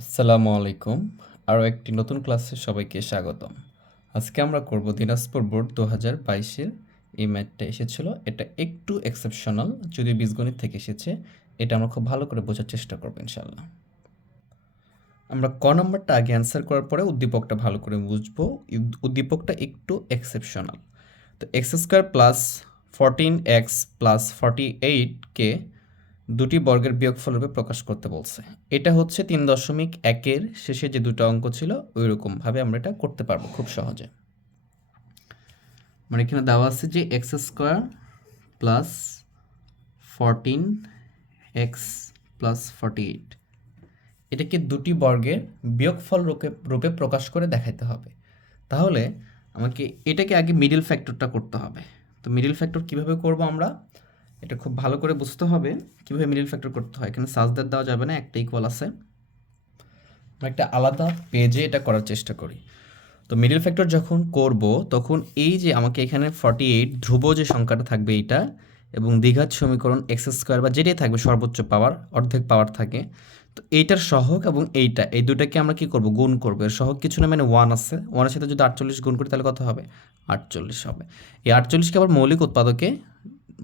আসসালামু আলাইকুম। আরও একটি নতুন ক্লাসে সবাইকে স্বাগতম। আজকে আমরা করব দিনাজপুর বোর্ড দু হাজার বাইশের এই ম্যাথটা এসেছিল। এটা একটু এক্সেপশনাল যদিও বীজগণিত থেকে এসেছে, এটা আমরা খুব ভালো করে বোঝার চেষ্টা করব ইনশাল্লাহ আমরা ক নম্বরটা আগে অ্যান্সার করার পরে উদ্দীপকটা ভালো করে বুঝব। উদ্দীপকটা একটু এক্সেপশনাল তো x square plus fourteen x plus forty এইটকে দুটি বর্গের বিয়োগফল রূপে প্রকাশ করতে বলছে। এটা হচ্ছে তিন দশমিক একের শেষে যে দুটো অঙ্ক ছিল ওই রকমভাবে আমরা এটা করতে পারব খুব সহজে। মানে এখানে দেওয়া আছে যে x square plus fourteen x plus forty eight এটাকে দুটি বর্গের বিয়োগফল রূপে রূপে প্রকাশ করে দেখাইতে হবে। তাহলে আমাকে এটাকে আগে মিডিল ফ্যাক্টরটা করতে হবে। তো মিডিল ফ্যাক্টর কীভাবে করব আমরা? এটা খুব ভালো করে বুঝতে হবে কীভাবে মিডিল ফ্যাক্টর করতে হয়। এখানে সাজদার দেওয়া যাবে না, একটা ইকুয়াল আছে। আমরা একটা আলাদা পেজে এটা করার চেষ্টা করি। তো মিডিল ফ্যাক্টর যখন করব, তখন এই যে আমাকে এখানে ফর্টি এইট ধ্রুব যে সংখ্যাটা থাকবে এইটা এবং দ্বিঘাত সমীকরণ এক্স স্কোয়ার বা যেটাই থাকবে, সর্বোচ্চ পাওয়ার অর্ধেক পাওয়ার থাকে। তো এইটার সহক এবং এইটা, এই দুটাকে আমরা কি করব? গুণ করব। এর সহগ কিছু না মানে ওয়ান আছে। ওয়ানের সাথে যদি আটচল্লিশ গুণ করি, তাহলে কত হবে? আটচল্লিশ হবে। এই আটচল্লিশকে আবার মৌলিক উৎপাদকে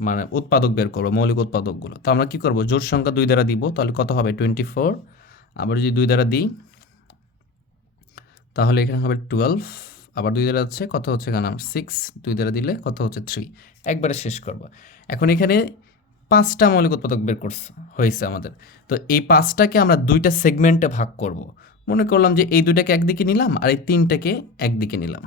মানে উৎপাদক বের করব, মৌলিক উৎপাদকগুলো। তো আমরা কি করব? জোর সংখ্যা দুই দ্বারা দিব, তাহলে কত হবে? টোয়েন্টি ফোর আবার যদি দুই দ্বারা দিই, তাহলে এখানে হবে টুয়েলভ আবার দুই দ্বারা হচ্ছে কত হচ্ছে এখানে? সিক্স দুই দ্বারা দিলে কত হচ্ছে থ্রি একবারে শেষ করব। এখন এখানে পাঁচটা মৌলিক উৎপাদক বের করছে, হয়েছে আমাদের। তো এই পাঁচটাকে আমরা দুইটা সেগমেন্টে ভাগ করব। মনে করলাম যে এই দুইটাকে একদিকে নিলাম, আর এই তিনটাকে একদিকে নিলাম।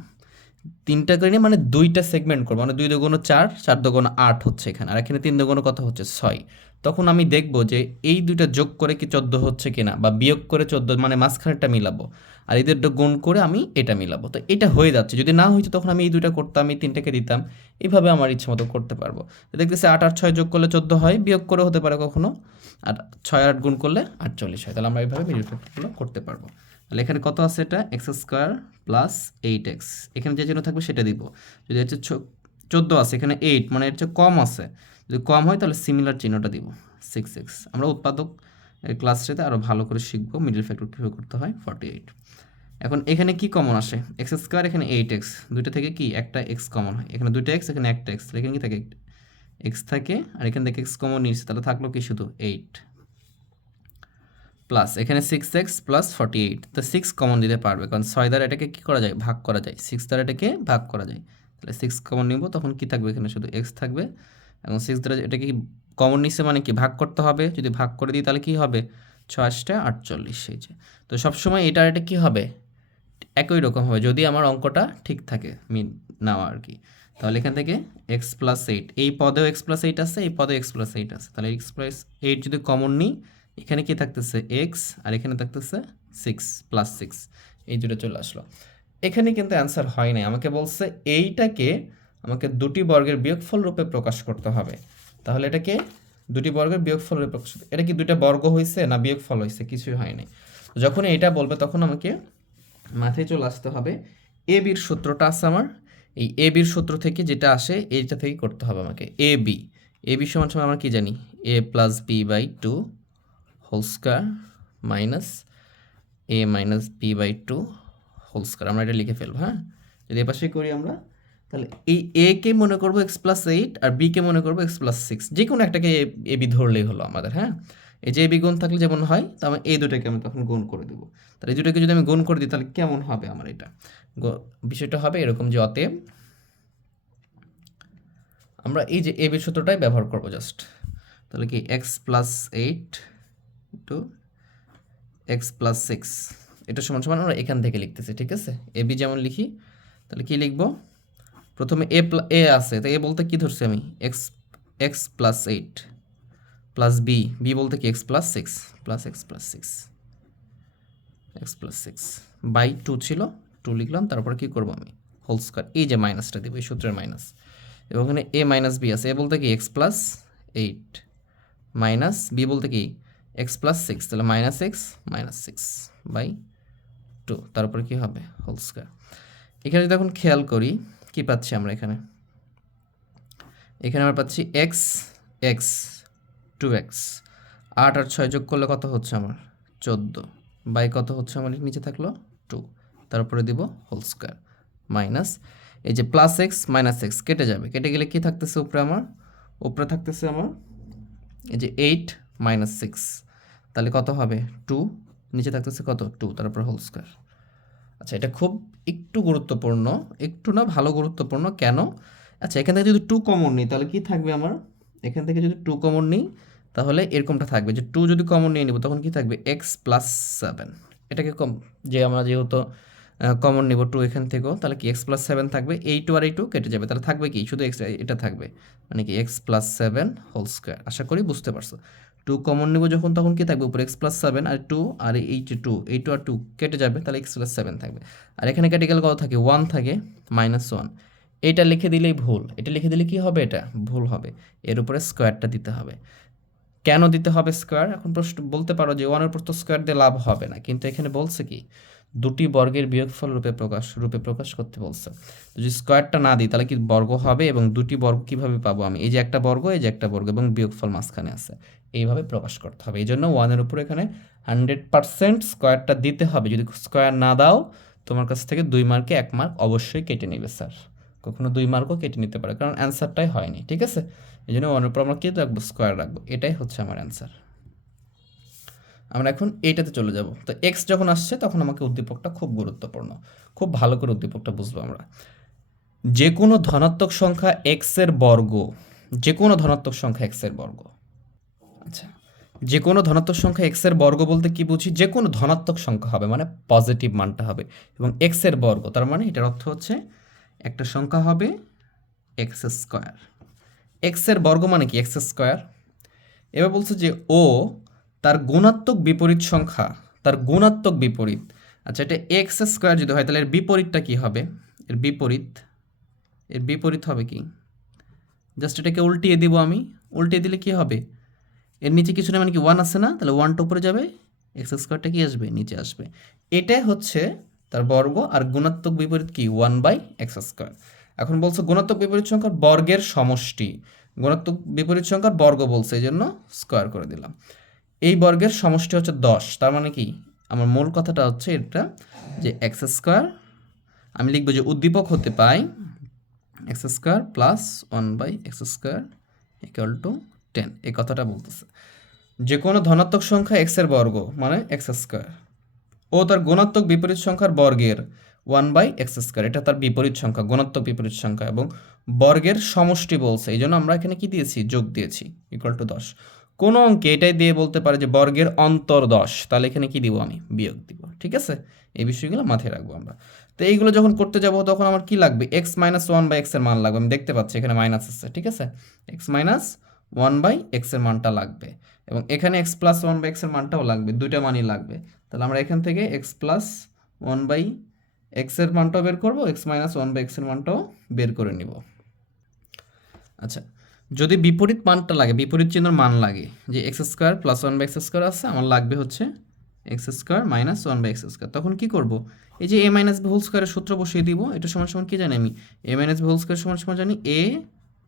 তিনটা করে নিয়ে মানে দুইটা সেগমেন্ট করব। মানে দুই দুগুণ চার চার দুগুণ আট হচ্ছে এখানে, আর এখানে তিন দুগুণ কত হচ্ছে? ছয়। তখন আমি দেখব যে এই দুইটা যোগ করে কি চোদ্দ হচ্ছে কিনা, বা বিয়োগ করে চোদ্দ মানে মাঝখানেরটা মিলাবো, আর এদের গুণ করে আমি এটা মিলাবো। তো এটা হয়ে যাচ্ছে। যদি না হইতো তখন আমি এই দুইটা করতাম, এই তিনটাকে দিতাম এইভাবে আমার ইচ্ছে মতো করতে পারব। দেখতেছি আট আট ছয় যোগ করলে চোদ্দ হয়, বিয়োগ করে হতে পারে কখনো, আর ছয় আট গুণ করলে আটচল্লিশ হয়। তাহলে আমরা এইভাবে মিডিল করতে পারব। তাহলে এখানে কত আছে এটা? X square plus eight x. এখানে যে চিহ্ন থাকবে সেটা দিব। যদি হচ্ছে চোদ্দ আছে, এখানে এইট মানে এর চেয়ে কম আছে, যদি কম হয় তাহলে সিমিলার চিহ্নটা দিব সিক্স এক্স। আমরা উৎপাদক ক্লাসটাতে আরও ভালো করে শিখব মিডিল ফ্যাক্টর কীভাবে করতে হয় ফর্টি এইট এখন এখানে কি কমন আসে? এক্স স্কোয়ার এখানে এইট এক্স। দুইটা থেকে কি? একটা এক্স কমন হয়। এখানে দুইটা এক্স, এখানে একটা এক্স। এখানে কি থাকে? এক্স থাকে, আর এখান থেকে এক্স কমন নিচ্ছে তাহলে থাকল কি শুধু এইট প্লাস এখানে six x plus forty eight তো সিক্স কমন দিতে পারবে, কারণ ছয় দ্বারা এটাকে কী করা যায়? ভাগ করা যায়। সিক্স দ্বারা এটাকে ভাগ করা যায়। তাহলে সিক্স কমন নিব, তখন কি থাকবে? এখানে শুধু এক্স থাকবে। এবং সিক্স দ্বারা এটাকে কমন নিচ্ছে মানে কি? ভাগ করতে হবে। যদি ভাগ করে দিই, তাহলে কি হবে? ছয়টা আটচল্লিশ, এই যে। তো সবসময় এটা এটা কী হবে? একই রকম হবে, যদি আমার অঙ্কটা ঠিক থাকে, মিন নেওয়া আর কি। তাহলে এখান থেকে এক্স প্লাস এইট এই পদেও এক্স প্লাস এইট আছে, এই পদেও এক্স প্লাস এইট আছে। তাহলে এক্স প্লাস এইট যদি কমন নিই এখানে কি থাকতেছে? এক্স আর এখানে থাকতেছে সিক্স প্লাস সিক্স এই দুটো চলে আসলো। এখানে কিন্তু অ্যান্সার হয় নাই। আমাকে বলছে এইটাকে আমাকে দুটি বর্গের বিয়োগফল রূপে প্রকাশ করতে হবে। তাহলে এটাকে দুটি বর্গের বিয়োগফল রূপে প্রকাশ এটা কি দুইটা বর্গ হয়েছে না বিয়োগফল হয়েছে কিছুই হয়নি যখন এটা বলবে, তখন আমাকে মাথায় চলে আসতে হবে এ বির সূত্রটা আছে আমার। এই এ বির সূত্র থেকে যেটা আসে, এইটা থেকে করতে হবে আমাকে। এ বি এ বি সমান সমান আমরা কি জানি? A plus b by two whole square minus a minus b by two whole square আমরা এটা লিখে ফেলব হ্যাঁ? যদি এপাশে করি আমরা, তাহলে এই এ কে মনে করব এক্স প্লাস এইট আর বি কে মনে করব এক্স প্লাস সিক্স যে কোনো একটাকে এ বি ধরলেই হলো আমাদের হ্যাঁ? এই যে এ বি গুণ থাকলে যেমন হয়, তো আমি এই দুটাকে আমি তখন গুণ করে দেবো। তাহলে এই দুটাকে যদি আমি গুণ করে দিই, তাহলে কেমন হবে আমার এটা? বিষয়টা হবে এরকম যে অতএব আমরা এই যে এ বি সূত্রটাই ব্যবহার করব জাস্ট তাহলে কি x plus eight two x plus six. এটা সমান সমান আমরা এখান থেকে লিখতেছি, ঠিক আছে? এ বি যেমন লিখি, তাহলে কি লিখব? প্রথমে এ এ আছে, তো এ বলতে কি ধরছি আমি? X x plus eight plus b b বলতে কি x plus six? Plus x plus six, x plus six. By two ছিল, টু লিখলাম, তারপর কি করব আমি? হোল স্কোয়ার, এই যে মাইনাসটা দিব, এই সূত্রের মাইনাস। এবং এখানে এ মাইনাস বি আছে, এ বলতে কি x plus eight minus b বলতে কি এক্স প্লাস সিক্স তাহলে minus x minus six by two তারপরে কি হবে? হোল স্কোয়ার এখানে যদি এখন খেয়াল করি, কি পাচ্ছি আমরা এখানে? এখানে আমরা পাচ্ছি এক্স এক্স টু এক্স আট আর ছয় যোগ করলে কত হচ্ছে আমার? চোদ্দ। বাই কত হচ্ছে আমার নিচে থাকল? টু তারপরে দিব হোল স্কোয়ার মাইনাস এই যে প্লাস এক্স মাইনাস এক্স কেটে যাবে। কেটে গেলে কি থাকতেছে উপরে আমার? উপরে থাকতেছে আমার, এই যে এইট মাইনাস সিক্স তাহলে কত হবে? টু নিচে থাকতেছে কত? টু তারপর হোল স্কোয়ার আচ্ছা এটা খুব একটু গুরুত্বপূর্ণ, একটু না ভালো গুরুত্বপূর্ণ, কেন? আচ্ছা এখান থেকে যদি টু কমন নিই, তাহলে কি থাকবে আমার? এখান থেকে যদি টু কমন নিই, তাহলে এরকমটা থাকবে যে টু যদি কমন নিয়ে নিব, তখন কি থাকবে? এক্স প্লাস সেভেন এটাকে কম, যে আমরা যেহেতু কমন নিব টু এখান থেকেও, তাহলে কি এক্স প্লাস সেভেন থাকবে? এই টু আর এই টু কেটে যাবে, তাহলে থাকবে কি? শুধু এক্স এটা থাকবে। মানে কি? X plus seven whole square আশা করি বুঝতে পারছ। টু কমন নেব যখন, তখন কি থাকবে? উপরে এক্স প্লাস সেভেন আর টু আর এই যে টু এই টু আর টু কেটে যাবে, তাহলে এক্স প্লাস সেভেন থাকবে। আর এখানে কেটে গেলে কত থাকে? ওয়ান থাকে মাইনাস ওয়ান এটা লিখে দিলেই ভুল। এটা লিখে দিলে কি হবে এটা? ভুল হবে। এর উপরে স্কোয়ারটা দিতে হবে। কেন দিতে হবে স্কোয়ার এখন প্রশ্ন, বলতে পারো যে ওয়ানের উপর তো স্কোয়ার দিয়ে লাভ হবে না। কিন্তু এখানে বলছে কি? দুটি বর্গের বিয়োগফল রূপে প্রকাশ রূপে প্রকাশ করতে বলছে। যদি স্কোয়ারটা না দিই, তাহলে কি বর্গ হবে এবং দুটি বর্গ কীভাবে পাবো আমি? এই যে একটা বর্গ, এই যে একটা বর্গ এবং বিয়োগফল মাঝখানে আছে। এইভাবে প্রকাশ করতে হবে। এই জন্য ওয়ানের উপর এখানে হান্ড্রেড পার্সেন্ট স্কোয়ারটা দিতে হবে। যদি স্কোয়ার না দাও, তোমার কাছ থেকে দুই মার্কে এক মার্ক অবশ্যই কেটে নেবে, স্যার। কখনো দুই মার্কও কেটে নিতে পারে, কারণ অ্যান্সারটাই হয়নি, ঠিক আছে? এই জন্য ওয়ানের উপর আমরা কী রাখব? স্কোয়ার রাখব। এটাই হচ্ছে আমার অ্যান্সার। আমরা এখন এইটাতে চলে যাব। তো এক্স যখন আসছে, তখন আমাকে উদ্দীপকটা খুব গুরুত্বপূর্ণ। খুব ভালো করে উদ্দীপকটা বুঝব আমরা। যে কোনো ধনাত্মক সংখ্যা এক্সের বর্গ যে কোনো ধনাত্মক সংখ্যা এক্সের বর্গ। আচ্ছা যে কোনো ধনাত্মক সংখ্যা এক্সের বর্গ বলতে কি বুঝি? যে কোনো ধনাত্মক সংখ্যা হবে মানে পজিটিভ মানটা হবে। এবং এক্সের বর্গ, তার মানে এটার অর্থ হচ্ছে একটা সংখ্যা হবে এক্স স্কোয়ার এক্সের বর্গ মানে কি? এক্স স্কোয়ার এবার বলছে যে ও তার গুণাত্মক বিপরীত সংখ্যা, তার গুণাত্মক বিপরীত। আচ্ছা এটা এক্স স্কোয়ার যদি হয়, তাহলে এর বিপরীতটা কি হবে? এর বিপরীত এর বিপরীত হবে কি? জাস্ট এটাকে উল্টিয়ে দিব আমি। উল্টিয়ে দিলে কি হবে? এর নিচে কিছু না মানে কি ওয়ান আসে না? তাহলে ওয়ানটা উপরে যাবে। এক্স স্কোয়ারটা কি আসবে? নিচে আসবে। এটাই হচ্ছে তার বর্গ আর গুণাত্মক বিপরীত কি? ওয়ান বাই এক্স স্কোয়ার এখন বলছে গুণাত্মক বিপরীত সংখ্যার বর্গের সমষ্টি। গুণাত্মক বিপরীত সংখ্যার বর্গ বলছে এই জন্য স্কোয়ার করে দিলাম। এই বর্গের সমষ্টি হচ্ছে দশ, তার মানে কি? আমার মূল কথাটা হচ্ছে এটা যে এক্স স্কোয়ার, আমি লিখব যে উদ্দীপক হতে পাই x square plus one by x square equal to ten. এই কথাটা বলতেছে। যে কোনো ধনাত্মক সংখ্যা এক্সের বর্গ মানে এক্স স্কোয়ার। ও তার গুণাত্মক বিপরীত সংখ্যার বর্গের ওয়ান বাই এক্স স্কোয়ার, এটা তার বিপরীত সংখ্যা, গুণাত্মক বিপরীত সংখ্যা, এবং বর্গের সমষ্টি বলছে। এই জন্য আমরা এখানে কি দিয়েছি? যোগ দিয়েছি, ইকুয়াল টু দশ। কোনো অঙ্কে এটাই দিয়ে বলতে পারে যে বর্গের অন্তর দশ তাহলে এখানে কি দিব আমি? বিয়োগ দিব, ঠিক আছে? এই বিষয়গুলো মাথায় রাখব আমরা। তো এইগুলো যখন করতে যাব, তখন আমার কি লাগবে? এক্স মাইনাস ওয়ান বাই এক্সের মান লাগবে। আমি দেখতে পাচ্ছি এখানে মাইনাস আছে, ঠিক আছে? এক্স মাইনাস ওয়ান বাই এক্সের মানটা লাগবে। এবং এখানে এক্স প্লাস ওয়ান বাই এক্সের মানটাও লাগবে, দুইটা মানই লাগবে। তাহলে আমরা এখান থেকে এক্স প্লাস ওয়ান বাই এক্সের মানটাও বের করব এক্স মাইনাস ওয়ান বাই এক্সের মানটাও বের করে নিব। আচ্ছা যদি বিপরীত মানটা লাগে, বিপরীত চিহ্নের মান লাগে, যে x square plus one by x square আছে, আমার লাগবে হচ্ছে x square minus one by x square তখন কী করব? এই যে এ মাইনাস হোল স্কোয়ারের সূত্র বসিয়ে দিব, এটা সমান সমান কি জানি আমি? এ মাইনাস হোল স্কোয়ার সমান সমান জানি এ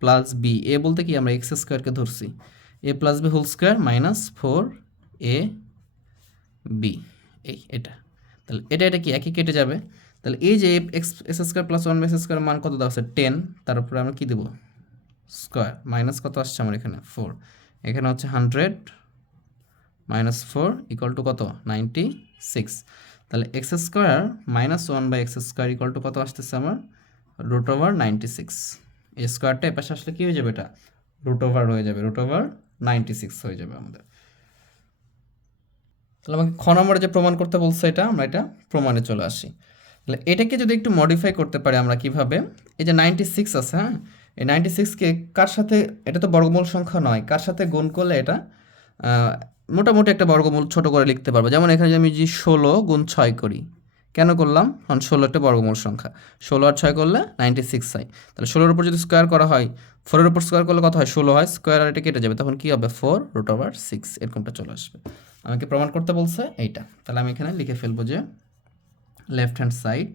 প্লাস বি এ বলতে কি আমরা এক্স স্কোয়ারকে ধরছি? A plus b whole square minus four a b এই, এটা। তাহলে এটা এটা কি? একই কেটে যাবে। তাহলে এই যে x s square plus one by s square মান কত দেওয়া আছে? টেন তার উপরে আমরা কী দেবো? স্কোয়ার, মাইনাস কত আসছে আমার এখানে? ফোর। এখানে হচ্ছে hundred, minus four equal to কত? Ninety six. তাহলে x square minus one by x square equal to কত আসতেছে আমার? Root over ninety six. এই স্কোয়ারটা এপাশে আসলে কী হয়ে যাবে এটা? রুট ওভার হয়ে যাবে, রুট ওভার নাইনটি সিক্স হয়ে যাবে আমাদের। তাহলে আমাকে খ নম্বরে যে প্রমাণ করতে বলছে এটা, আমরা এটা প্রমাণে চলে আসি। তাহলে এটাকে যদি একটু মডিফাই করতে পারি আমরা কীভাবে? এই যে নাইনটি সিক্স আছে হ্যাঁ? এই নাইনটি সিক্সকে কার সাথে, এটা তো বর্গমূল সংখ্যা নয়, কার সাথে গুণ করলে এটা মোটামুটি একটা বর্গমূল ছোট করে লিখতে পারব। যেমন এখানে আমি যে ষোলো গুণ ছয় করি, কেন করলাম? কারণ ষোলো একটা বর্গমূল সংখ্যা। ষোলো আর ছয় করলে নাইনটি সিক্স হয়। তাহলে ষোলোর উপর যদি স্কোয়ার করা হয় ফোরের উপর স্কোয়ার করলে কত হয়? ষোলো হয়। স্কোয়ার আর এটা কেটে যাবে। তখন কী হবে? ফোর রুট ওভার সিক্স এরকমটা চলে আসবে। আমাকে প্রমাণ করতে বলছে এইটা। তাহলে আমি এখানে লিখে ফেলব যে left hand side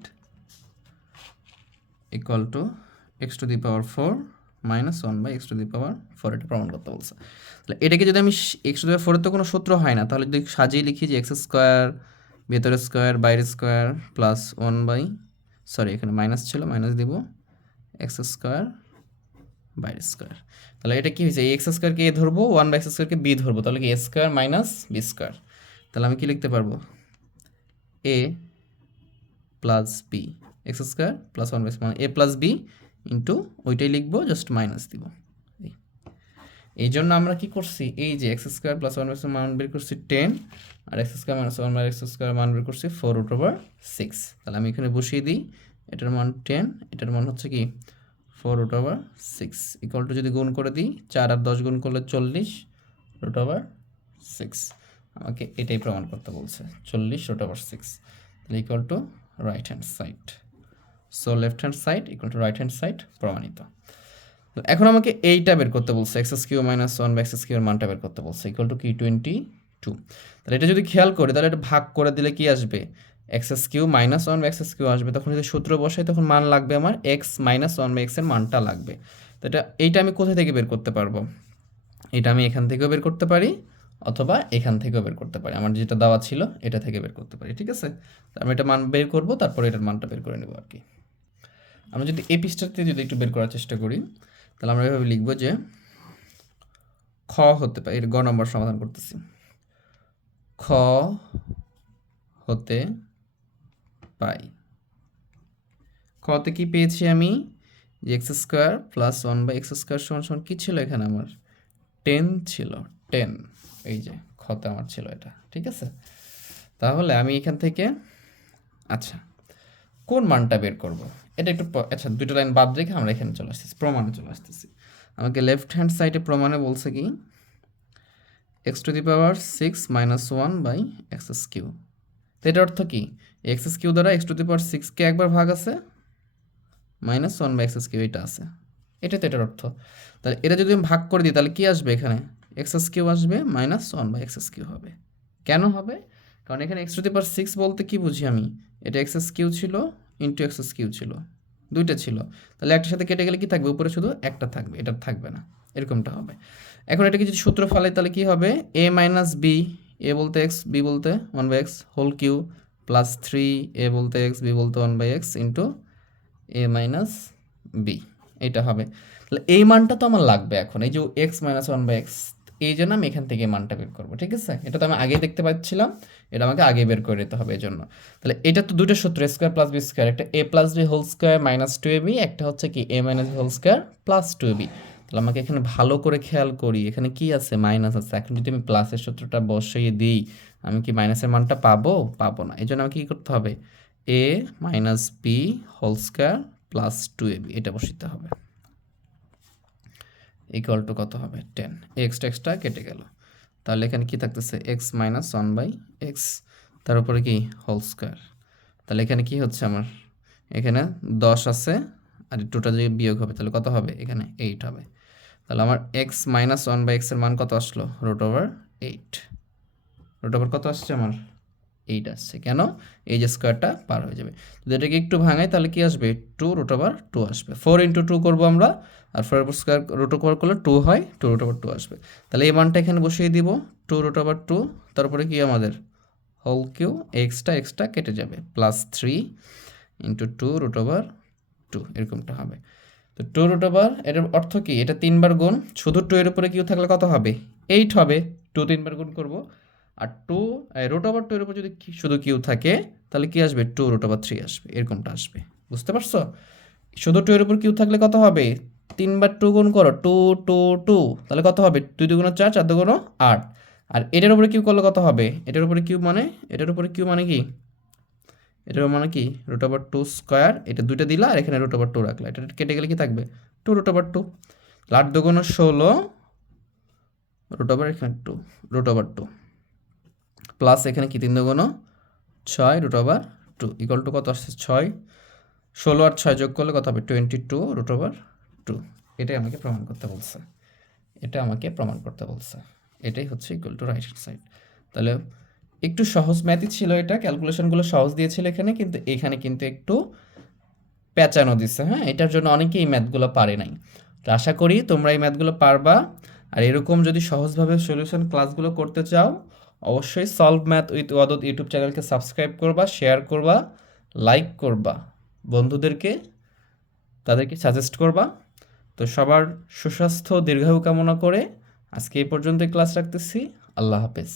equal to x to the power four minus one by x to the power four এটা প্রমাণ করতে বলছে। তাহলে এটাকে যদি আমি এক্স টু দি পাওয়ার ফোরের তো কোনো সূত্র হয় না, তাহলে যদি সাজিয়ে লিখি যে এক্স স্কোয়ার ভেতরে স্কোয়ার বাইরে square plus one by, sorry, এখানে মাইনাস ছিল, মাইনাস দিব, এক্স স্কোয়ার বাইরে স্কোয়ার। তাহলে এটা কি হয়েছে? এক্স স্কোয়ারকে এ ধরবো, ওয়ান বাই এক্স স্কোয়ারকে বি ধরবো, তাহলে কি a square minus b square? তাহলে আমি কি লিখতে পারব? A plus b, x square plus one by মানে এ প্লাস বি ইন্টু ওইটাই লিখব জাস্ট মাইনাস দিব। এই। জন্য আমরা কি করছি, এই যে x square plus one by মান বের করছি ten R x square minus one by x square মান বের করছি ফোর রুট ওভার সিক্স তাহলে আমি এখানে বসিয়ে দিই, এটার মান টেন এটার মান হচ্ছে কি four root over six equal to যদি গুণ করে দিই, চার আর দশ গুণ করলে চল্লিশ রুট ওভার সিক্স আমাকে এটাই প্রমাণ করতে বলছে, চল্লিশ রুট ওভার সিক্স তাহলে equal to right hand side so left hand side equal to right hand side প্রমাণিত। তো এখন আমাকে এইটা বের করতে বলছে x cube minus one by x কিউর মানটা বের করতে বলছে ইকুয়াল টু কি টোয়েন্টি টু তাহলে এটা যদি খেয়াল করি, তাহলে এটা ভাগ করে দিলে কি আসবে? X cube minus one by x cube আসবে। তখন যদি সূত্র বসাই, তখন মান লাগবে আমার এক্স মাইনাস ওয়ান বা এক্সের মানটা লাগবে। তো এটা, এইটা আমি কোথা থেকে বের করতে পারব? এটা আমি এখান থেকেও বের করতে পারি, অথবা এখান থেকেও বের করতে পারি। আমার যেটা দেওয়া ছিল, এটা থেকে বের করতে পারি, ঠিক আছে? আমি এটা মান বের করব, তারপরে এটার মানটা বের করে নেব আর কি। আমরা যদি এই পৃষ্ঠাতে যদি একটু বের করার চেষ্টা করি, তাহলে আমরা এভাবে লিখব যে খ হতে পারে, এর গ নম্বর সমাধান করতেছি। খ হতে পাই। খতে কি পেয়েছি আমি? যে x square plus one by x square সমান সমান কী ছিল এখানে আমার? টেন ছিল, টেন। এই যে, খতে আমার ছিল এটা, ঠিক আছে? তাহলে আমি এখান থেকে আচ্ছা কোন মানটা বের করব? এটা একটু আচ্ছা দুটো লাইন বাদ রেখে আমরা এখানে চলে আসতেছি, প্রমাণে চলে আসতেছি। আমাকে লেফট হ্যান্ড সাইডে প্রমাণে বলছে কি? X to the power six minus one by x cube তো এটার অর্থ কি? এক্স কিউ দ্বারা এক্স টু দি পাওয়ার সিক্সকে একবার ভাগ আছে minus one by x cube এটা আছে। এটা তো এটার অর্থ। তাহলে এটা যদি আমি ভাগ করে দিই, তাহলে কী আসবে এখানে? এক্স কিউ আসবে minus one by x cube হবে। কেন হবে? কারণ এখানে x to the power six বলতে কি বুঝি আমি? এটা এক্স কিউ ছিল ইন্টু এক্স কিউ ছিল। দুইটা ছিল। তাহলে একটার সাথে কেটে গেলে কি থাকবে? উপরে শুধু একটা থাকবে, এটা থাকবে না। এরকমটা হবে। এখন এটাকে যদি সূত্র ফেলাই তাহলে কি হবে? এ মাইনাস বি এ বলতে এক্স বি বলতে one by x whole cube plus three a বলতে এক্স বি বলতে one by x into a minus b এটা হবে। তাহলে এই মানটা তো আমার লাগবে এখন। এই যে x minus one by x এই জন্য আমি এখান থেকে মানটা বের করব, ঠিক আছে? এটা তো আমি আগেই দেখতে পাচ্ছিলাম, এটা আমাকে আগে বের করে নিতে হবে এই জন্য তাহলে এটা তো দুটো সূত্র স্কোয়ার প্লাস বি স্কোয়ার একটা a plus b whole square minus two a b একটা হচ্ছে কি a minus whole square plus two b তাহলে আমাকে এখানে ভালো করে খেয়াল করি, এখানে কি আছে? মাইনাস আছে। এখন যদি আমি প্লাসের সূত্রটা বসিয়ে দিই, আমি কি মাইনাসের মানটা পাবো? পাবো না। এই জন্য আমাকে কী করতে হবে? A minus b whole square plus two a b এটা বসাতে হবে। ইকুয়াল টু কত হবে? টেন এক্সট্রা এক্সট্রা কেটে গেল। তাহলে এখানে কি থাকতেছে? X minus one by x তার উপরে কি? হোল স্কোয়ার তাহলে এখানে কি হচ্ছে আমার? এখানে দশ আছে, আর টুটা যদি বিয়োগ হবে, তাহলে কত হবে? এখানে এইট হবে। তাহলে আমার এক্স মাইনাস ওয়ান বাই এক্সের মান কত আসলো? Root over eight root over কত আসছে আমার? এইট আসছে। কেন? এই যে স্কোয়ারটা পার হয়ে যাবে। যদি এটাকে একটু ভাঙাই, তাহলে কি আসবে? টু রুট ওভার টু আসবে। ফোর ইন্টু টু করব আমরা, আর ফোর স্কোয়ার রুট ওভার করলে টু হয় টু রুট ওভার টু আসবে। তাহলে এই মানটা এখানে বসিয়ে দিব টু রুট ওভার টু তারপরে কি আমাদের? হোল কিউ এক্সট্রা এক্সট্রা কেটে যাবে। Plus three into two root over two এরকমটা হবে। তো টু রুট ওভার এটার অর্থ কি? এটা তিনবার গুণ, শুধু টু এর উপরে কিউ থাকলে কত হবে? এইট হবে। টু তিনবার গুণ করব আর টু রুট ওভার টু এর উপর যদি শুধু কিউ থাকে, তাহলে কি আসবে? টু রুট ওভার থ্রি আসবে। এরকমটা আসবে? বুঝতে পারছ? শুধু টু এর উপর কিউ থাকলে কত হবে? তিনবার টু গুণ করো টু টু টু তাহলে কত হবে? দুই দুগুণ চার চার দুগুণ আট। আর এটার উপরে কিউ করলে কত হবে? এটার উপরে কিউ মানে এটার উপরে কিউ মানে কি? এটার মানে কি? রুট ওভার টু স্কোয়ার এটা দুইটা দিলা আর এখানে রুট ওভার টু রাখলা। এটা কেটে গেলে কি থাকবে? টু রুট ওভার টু আট দুগুণ ষোলো রুট ওভার এখানে two root over two plus এখানে কি তিন দুগুণ ছয় root over two equal to কত আসছে? ছয়। ষোলো আর ছয় যোগ করলে কত হবে? Twenty two root over two এটাই আমাকে প্রমাণ করতে বলছে। এটা আমাকে প্রমাণ করতে বলছে। এটাই হচ্ছে ইকুয়াল টু রাইট সাইড তাহলে একটু সহজ ম্যাথই ছিল এটা। ক্যালকুলেশনগুলো সহজ দিয়েছিল এখানে, কিন্তু এখানে কিন্তু একটু পেঁচানো দিচ্ছে হ্যাঁ? এটার জন্য অনেকেই এই ম্যাথগুলো পারে নাই। তো আশা করি তোমরা এই ম্যাথগুলো পারবা। আর এরকম যদি সহজভাবে সলিউশন ক্লাসগুলো করতে চাও অবশ্যই সলভ ম্যাথ উইথ ওয়াদত ইউটিউব চ্যানেলকে সাবস্ক্রাইব করবা শেয়ার করবা লাইক করবা। বন্ধুদেরকে তাদেরকে সাজেস্ট করবা। তো সবার সুস্বাস্থ্য, দীর্ঘায়ু কামনা করে আজকে এই পর্যন্তই ক্লাস রাখতেছি। আল্লাহ হাফেজ।